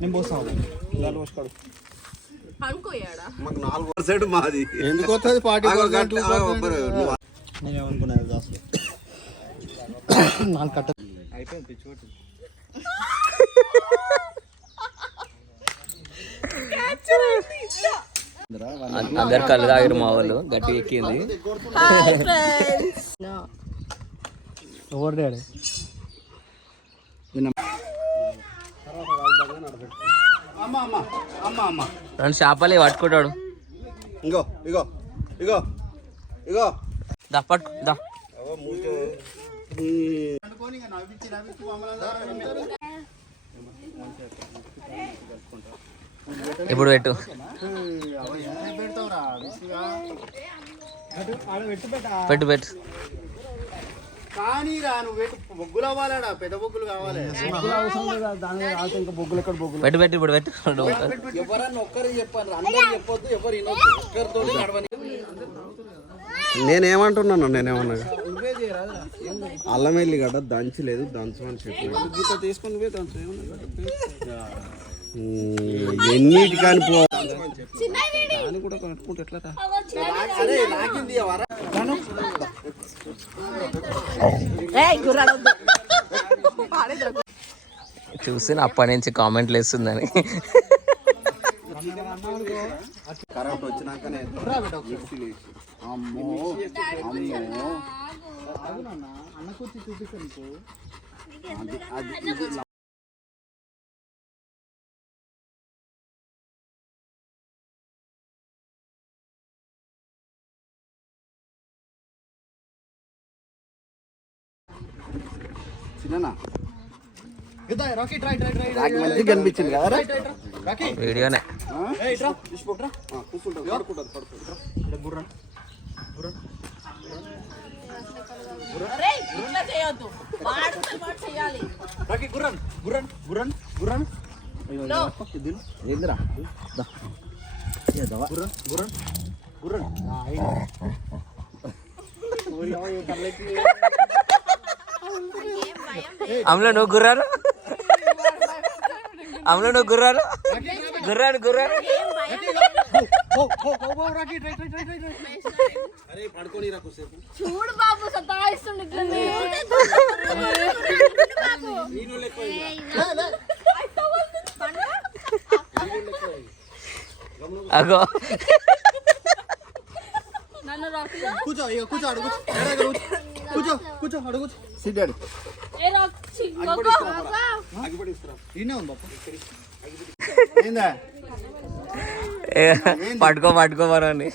నేను పోస్తాను దాని పోసుకోడు మాకు 4% మాది ఎందుకు వస్తుంది 40%? నేనేమనుకున్నాను దాసు 4 కట్ట అయిపోయింది పిచ్చి కొట్టు. అందరు కళ్ళు తాగిరు మా వాళ్ళు గట్టి ఎక్కింది. ఎవరు డాడీ రెండు చేపలే పట్టుకుంటాడు. ఇగో ఇగో ఇగో ఇగో పట్టుకో దా. ఇప్పుడు పెట్టు. పెట్టు పెట్టు కానీ రాను బొగ్గులు అవ్వాలడా, పెద్ద బొగ్గులు కావాలి. పెట్టు పెట్టు ఇప్పుడు పెట్టు. ఎవరన్నా ఒక్కరు చెప్పారు, అందరు చెప్పొద్దు, ఎవరు ఒక్కరితో నడవని. నేనేమంటున్నాను, నేనేమన్నా అల్లం ఎల్లిగడ్డ దంచలేదు, దంచమని చెప్పి తీసుకొని పోయి దంచు ఎన్నిటికని పోని కూడా కట్టుకుంటే ఎట్లా చూసి అప్పటి నుంచి కామెంట్లు వేస్తుందని. కరెంట్ వచ్చినాకనే అమ్మో అమ్మో అన్న కూర్చి చూపిస్తాను. కనిపించింది కదా వీడియోనే. అమ్ములో నువ్వు గుర్రారు, అమ్ములో నువ్వు గుర్రారు, గుర్రాను గుర్రాను. చూడు బాబు సతాయిస్తుండే. అగో కూర్చో కూర్చో అడుగు కూర్చో కూర్చో అడుగు సిడ్డాడు పట్టుకో పట్టుకో మరని.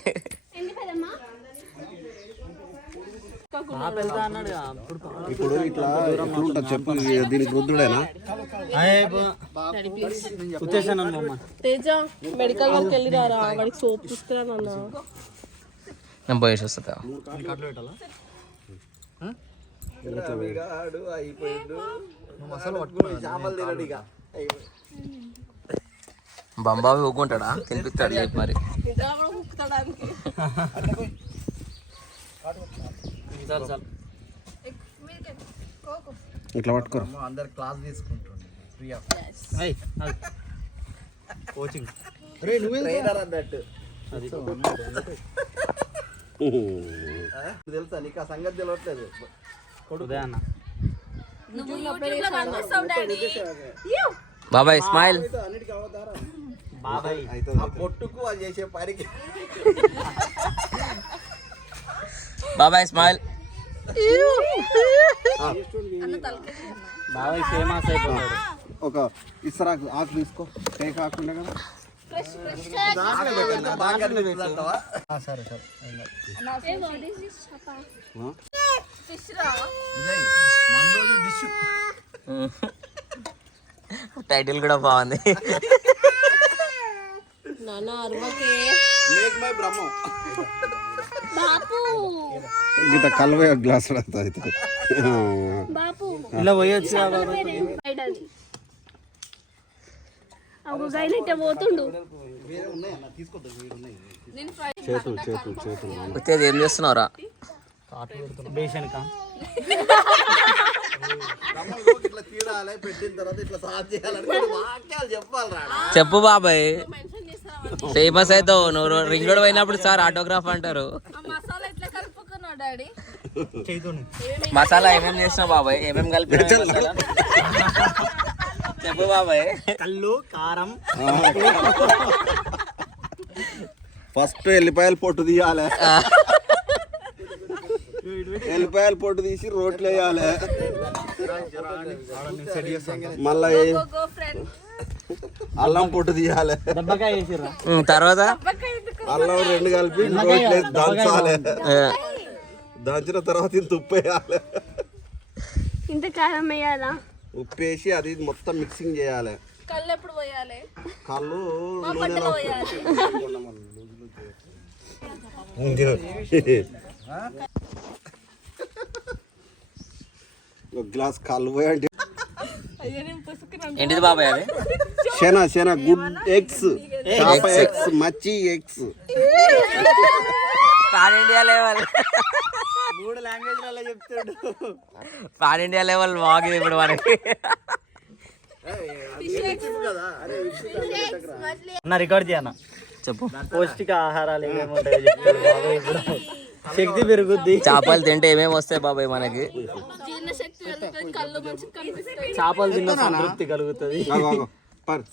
ఇప్పుడు ఇట్లా ఎట్లుంటా చెప్పు, దీనికి వృద్ధుడేనా? తేజ మెడికల్ వర్క్ వెళ్ళి రారా, వాడికి సోప్ తీసుకురానన్నా. నేను పోయేసి వస్తా. బంబావి ఊకుంటాడా, తినిపిస్తాడు చెప్పి మరి. ఇట్లా పట్టుకోరు, అందరు క్లాస్ తీసుకుంటుండే కోచింగ్ అన్నట్టు. తెలుసా నీకు ఆ సంగతి తెలియట్లేదు. బాబాయ్ స్మైల్. పొట్టుకు అది చేసే పనికి బాబాయ్ స్మైల్. బాబాయ్ ఫేమస్ అయిపోయాడు. ఒక ఇసరాకు ఆకు తీసుకో, టేక్ ఆకుండా కదా. సరే సరే టైటిల్ కూడా బాగుంది. గీత కలవే గ్లాస్ అయితే ఇలా పోయొచ్చు. పోతుండు చేతులు చేతులు చేతులు ఏం చేస్తున్నావురా? ఇట్లా తీడాలి, పెట్టిన తర్వాత ఇట్లా సాధ చేయాలని వాక్యాలు చెప్పాలి రా. చెప్పు బాబాయ్, ఫేమస్ అవుతావు నువ్వు. రింగ్ రోడ్ పోయినప్పుడు సార్ ఆటోగ్రాఫ్ అంటారు. మసాలా ఎట్లా కలుపుకున్నావు డాడీ? మసాలా ఏమేమి చేసినావు బాబాయ్? ఏమేమి కలిపి చెప్పు బాబాయ్. కళ్ళు, కారం, ఫస్ట్ ఎల్లిపాయల పొట్టు తీయాలి, ఎల్లిపాయల పొట్టు తీసి రోట్లు వేయాలి, మళ్ళా అల్లం పొట్టు తీయాలి, దెబ్బకాయ వేసిర్రా, తర్వాత అల్లం 2 కలిపి రోట్లు వేసి దంచాలి, దంచిన తర్వాత ఇంత ఉప్పు వేయాలి, ఇంత కారం వేయాలా? ఉప్పు వేసి అది మొత్తం మిక్సింగ్ చేయాలి. కళ్ళు ఎప్పుడు పోయాలి? కళ్ళు బట్టలు పోయాలి. ఒక గ్లాస్ కళ్ళు పోయండి. ఏంటిది బాబాయ్ అది? శన గుడ్ ఎగ్స్, చేప ఎగ్స్, మచ్చి ఎగ్స్. పాన్ ఇండియా లెవెల్, 3 లాంగ్వేజ్లలో చెప్తాడు. పాన్ ఇండియా లెవెల్ మాగింది ఇప్పుడు మనకి. అన్న రికార్డ్ చేయన్న, చెప్పు. పౌష్టిక ఆహారాలు ఏమేమి ఉంటాయో చెప్తాడు బాబాయ్. ఇప్పుడు శక్తి పెరుగుద్ది. చేపలు తింటే ఏమేమి వస్తాయి బాబాయ్ మనకి? జీర్ణశక్తి పెరుగుతుంది, కళ్ళు మంచిగా కనిపిస్తాయి. చేపలు తిన్న సంతృప్తి కలుగుతుంది.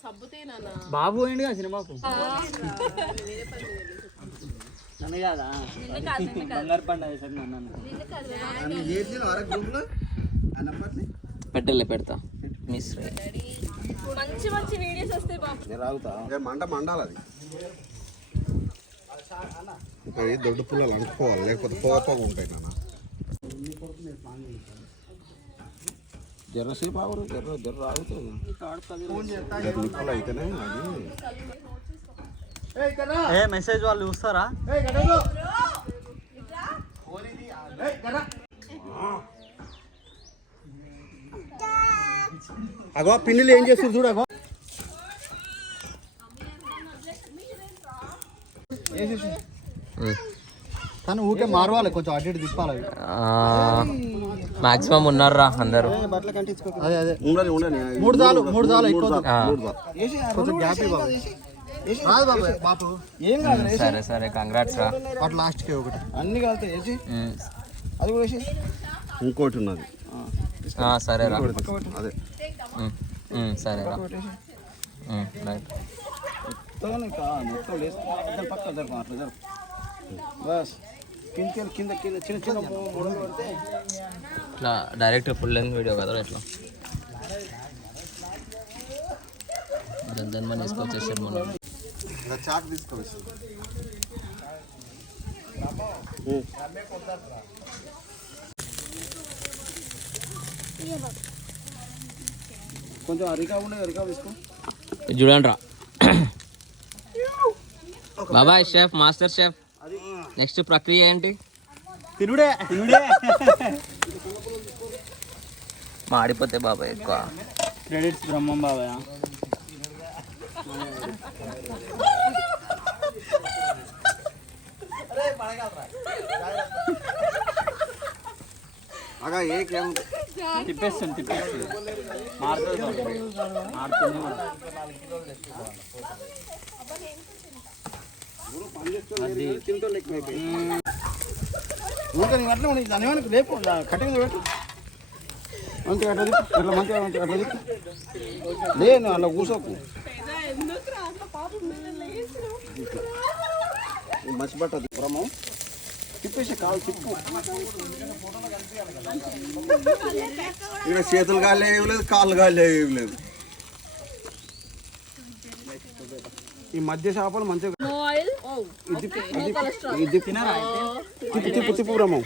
సబ్బుతేనా? బాబు పోయిండుగా సినిమాకు. నన్ను కాదా బంగారు పండుగ వేసాడు నన్ను. పెట్టలే, పెడతా. మిస్ మంచి మంచి వీడియోస్ వస్తాయి బాబు. మండాలి అది. అది దొడ్డు పుల్లలు అంటుకోవాలి, లేకపోతే పోగా ఉంటాయి నాన్న. జర్రసేపు ఆగురు, జర్ర ఆగుతుంది. నిప్పులు అయితేనే ఏ మెసేజ్ వాళ్ళు చూస్తారా? అగో పిన్నులు ఏం చేస్తుంది చూడు. అగో కానీ ఊకే మారవాలి, కొంచెం అటు ఇటు తిప్పాలి. మాక్సిమం ఉన్నారా అందరు? అదే అదే ఉండని ఉండని 3 చాలు, 3 చాలు, ఎక్కువ కొంచెం గ్యాప్ ఇవ్వాలి. రాదు బాబాయ్ బాపు, ఏం కాదు. సరే సరే, కంగ్రాట్స్ రా. అటు లాస్ట్కి ఒకటి అన్ని కలితే వేసి అది కూడా వేసి ఇంకోటి ఉన్నది. సరే రా, అదే సరే రా. రైట్. బస్ కింద కింద కింద చిన్న చిన్న మొడలు పడితే ఇట్లా డైరెక్ట్ ఫుల్ లెంగ్త్ వీడియో కదా ఇట్లా జన్మని తీసుకొచ్చేసారు మనం. చాక్ తీసుకోవచ్చు. కొంచెం అరికా ఉండే అరికా తీసుకో. చూడండి రా బాబాయ్, షెఫ్, మాస్టర్ షెఫ్. నెక్స్ట్ ప్రక్రియ ఏంటి? తినుడే తినుడే. మాడిపోతే బాబాయ్ ఎక్కువ. క్రెడిట్స్ బ్రహ్మం బాబాయ్. అగా ఏకేం తిప్పేస్తుంది మారుతుంది మారుతుంది. దాని లేపు కటింగ్ పెట్టు. మంచిగా అట్లా తిప్పు, అట్లా మంచిగా మంచిగా అట్లా తిప్పు. లేదు అలా కూసోకు. మర్చిపట్టదు బ్రహ్మం. తిప్పేసి కాలు తిప్పు. ఇక్కడ చేతులు గాలి ఏం లేదు, కాళ్ళు గాలి ఏం లేదు. ఈ మధ్య చేపలు మంచిగా నో ఆయిల్, ఇది తినరా? తిప్పు తిప్పు తిప్పు బ్రహ్మం.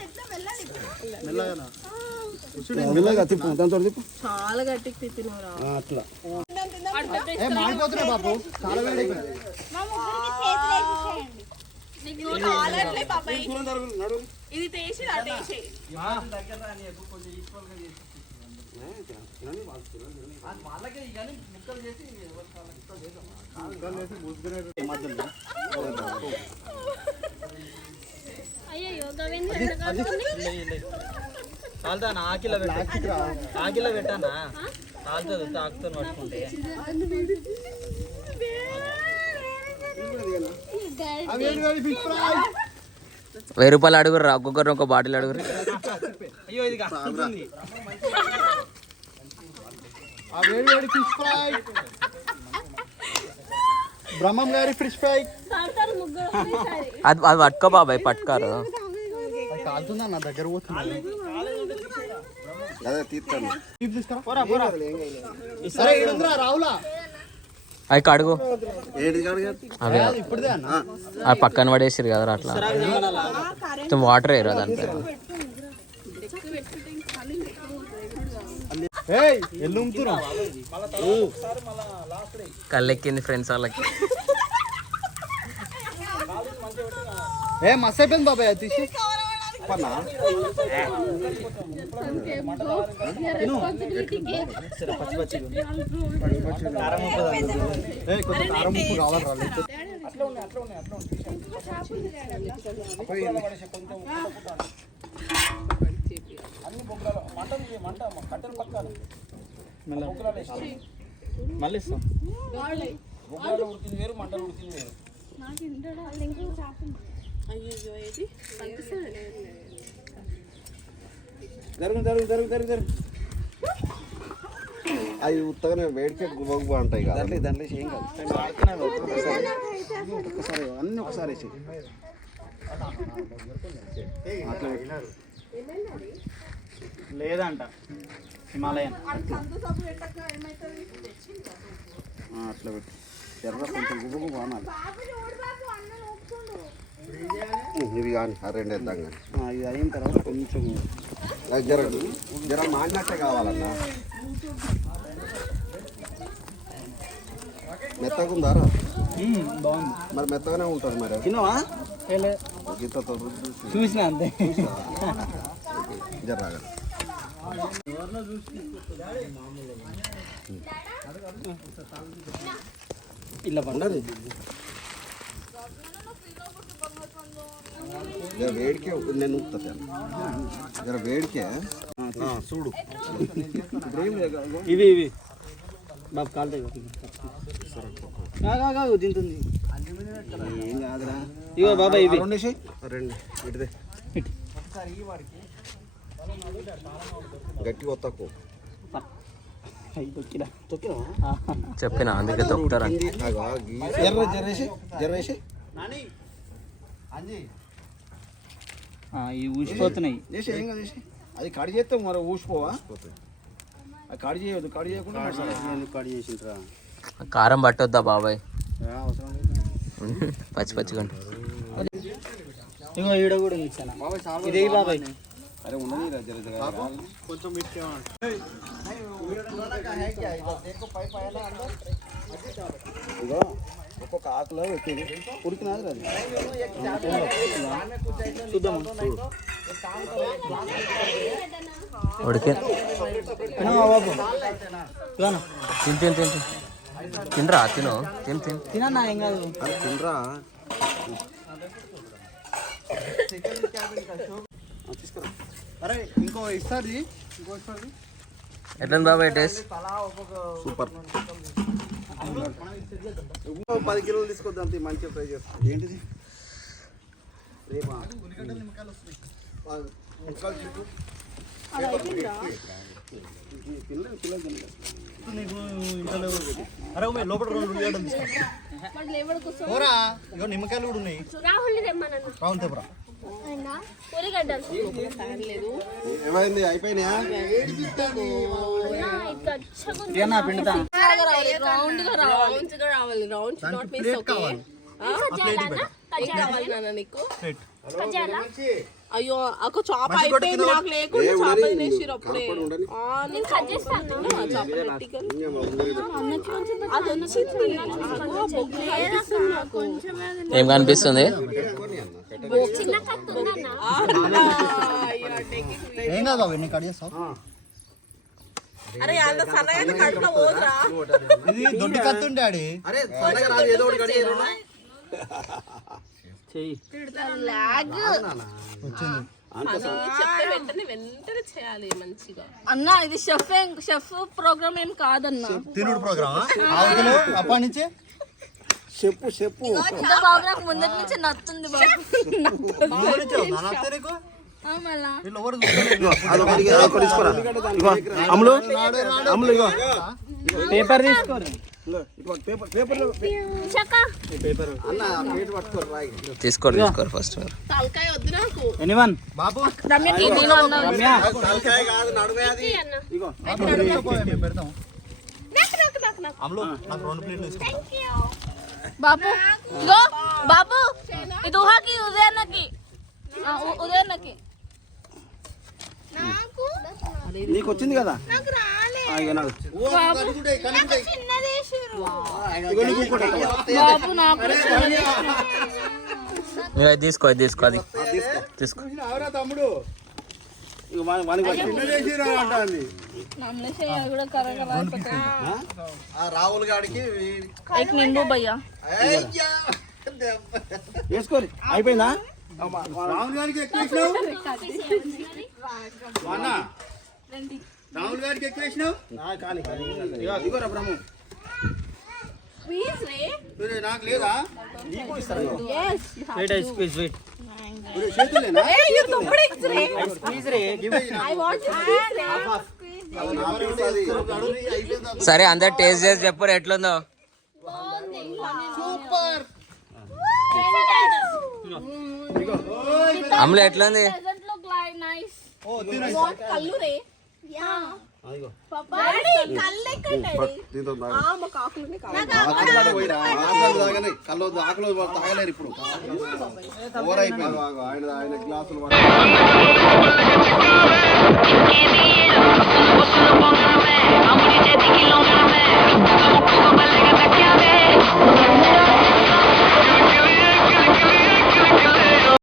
మెల్లగా తిప్పు, దాంతో తిప్పు. చాలా గట్టిగా తిప్పినవరా. అట్లా మాడిపోతున్నాయి బాబు, చాలా వేడి. ఇది తీసి అటేసి అయ్యో గవేంద్ర ఆకిలో పెట్టానా కాలుతుంది తాకుతో పట్టుకుంటే ₹1000 అడుగురు ఒక్కొక్కరు ఒక బాటిల్ అడుగురు. అయ్యో ఇది కాస్తుంది ఆ వేడి ఫిష్ ఫ్రై బ్రహ్మం గారి ఫిష్ ఫ్రై అది పట్టుకో బాబాయ్, పట్టుకారు. కాలుతుందా నా దగ్గర పోతుంది అదే తీస్తాను. సరే ఈడుందిరా రావులా అవి కడుగు. ఏడు కాదు అవి ఇప్పుడుదే అన్న అవి పక్కన పడేసారు కదా అట్లా. మొత్తం వాటర్ వేయరు దాంట్లో. ఏయ్ ఎల్లుంతురా కళ్ళెక్కింది ఫ్రెండ్స్ వాళ్ళకి. ఏ మస్తు అయిపోయింది బాబాయ్ అది తీసి పన్నా కొంచెం కారం ఉప్పు కావాలి రా మళ్ళీ ఇస్తాం ఉడికింది వేరు మంటలు ఉడికింది వేరు జరుగు అవి ఉత్తగానే వేడికే గుబగుబా అంటాయి కదా. దాంట్లో ఏం కాదు ఒక్కసారి అన్నీ ఒకసారి వేసి అట్లా లేదంట హిమాలయన్ అట్లా పెట్టు ఎర్ర కొంచెం గుబగు బాగున్నాలి ఇవి కానీ ఆ రెండు వేద్దాం కానీ. ఇది అయిన తర్వాత కొంచెం అది జర మాడినట్టే కావాలన్నా. మెత్తగా ఉందారా? బాగుంది మరి మెత్తగానే ఉంటుంది మరి. తిన్నావా గీతతో చూసిన అంతే జర రాగా ఇలా ఉండదు. జర వేడికే నేను ఊపుతాను. జర వేడికే చూడు. ఇవి ఇవి బాబు కాలుతాయి కాదు తింటుంది ఏం కాదురా ఇగో బాబా ఇవి రెండు ఇటుదే గట్టి కొత్తకు చెప్పిన అందుకే తొక్కుతారని. జర్రేసి ఇవి ఊసిపోతున్నాయి చేసి ఏం కాదు చేసి అది కడి చేస్తాం మరి ఊసిపోవా అది కడి చేయొద్దు కడి చేయకుండా ఎందుకు కడి చేసిండ్రా కారం పట్టొద్దా బాబాయ్? అవసరం పచ్చి పచ్చిగా. ఇగో ఈడ కూడా ఉంది ఇచ్చాను ఇదే బాబాయ్ అరే ఉన్నది జర జర కొంచెం ఇగో ఒక్కొక్క ఆకులో పెట్టింది ఉడికినది అది చూద్దాం ఉడికి బాబు తిని తిని తిని తినరా తిను తిని తినన్నా ఏం కాదు తినరా. తీసుకురా అరే ఇంకో ఇస్తుంది ఎట్లా బాబాయ్ టేస్ట్? సూపర్. 10 కిలోలు తీసుకొద్దాం మంచిగా ఫ్రై చేస్తాం ఏంటిది రేపా అరే లోపల 2 ఉల్లిగడ్డలు తీసుకోరా ఇగో నిమ్మకాయలు కూడా ఉన్నాయి రావును తెపరా ఏమైంది? అయిపోయినాయా? పిండుతా రౌండ్ గా రావాలి రౌండ్ నాట్ మిస్ ఓకే కావాలి నాన్న నీకు అయ్యో ఒక చాప అయిపోయింది నాకు లేకుండా చాప తినేసిరు అప్పుడే నేను కట్ చేస్తాను చాప పెట్టుకొని అది ఏం కనిపిస్తుంది? ఏం కాదు బాబు నేను కట్ చేస్తావు అరే అంత సన్నగా కడుపులో పోదురా ఇది దొడ్డి కత్తుండే ఆడి చెయ్యి లాగ్ వచ్చింది చెప్తే వెంటనే చేయాలి మంచిగా. అన్న ఇది షెఫ్ ప్రోగ్రామ్ ఏం కాదన్న, తినుడు ప్రోగ్రామ్ అప్పటి నుంచి చెప్పు ఇంత బాబు నాకు ముందటి నుంచి నచ్చుంది బాబు. పేపర్ తీసుకోరు తీసుకోరు ఫస్ట్. తలకాయ వద్దు నాకు. ఎనీవన్ బాబు రమ్యకి నేను అన్నా బాబు ఇగో బాబు ఇది ఊహకి ఉదయాన్నకి ఉదయాన్నకి నీకు వచ్చింది కదా బాబు నాకు తీసుకో అది తీసుకో. తమ్ముడు రాహుల్ గాడికి నింబు భయ్యా వేసుకోరి అయిపోయిందా? రాహుల్ గారికి ఎక్కువేసినావు, రాహుల్ గారికి ఎక్కువేసినావు. ఇగోరా బ్రహ్మ నాకు లేదా? నీకు ఇస్తారా? చేతులేనా? సరే అందరు టేస్ట్ చేసి చెప్పరు ఎట్లుందో. సూపర్. అమ్ములు ఎట్లుంది? కళ్ళు రే కళ్ళు ఆకులు తాగలేరు ఇప్పుడు, ఓవర్ అయిపోయింది. ఆయన గ్లాసులు